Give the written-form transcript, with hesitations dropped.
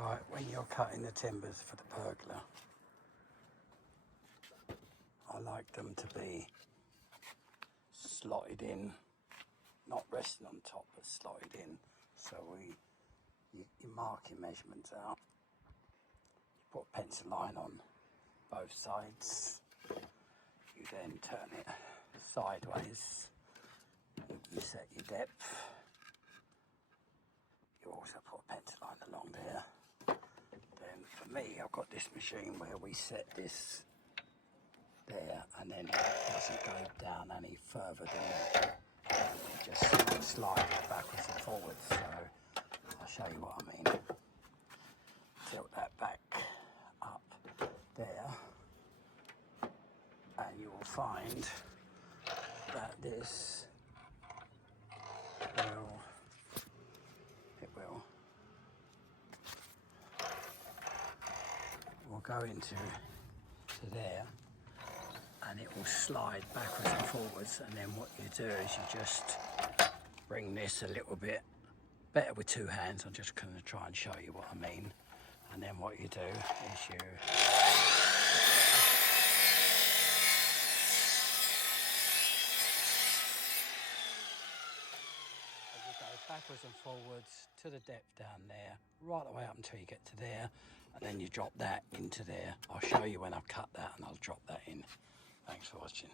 Right, when you're cutting the timbers for the pergola, I like them to be slotted in, not resting on top, but slotted in. So you mark your measurements out. You put a pencil line on both sides. You then turn it sideways. You set your depth. You also put a pencil line along there. Then for me, I've got this machine where we set this there, and then it doesn't go down any further than that. It just slides backwards and forwards. So I'll show you what I mean. Tilt that back up there, and you will find that this will go into there, and it will slide backwards and forwards. And then what you do is you just bring this a little bit better with two hands. I'm just going to try and show you what I mean. And then what you do is you go backwards and forwards to the depth down there, right the way up until you get to there, and then you drop that into there. I'll show you when I've cut that, and I'll drop that in. Thanks for watching.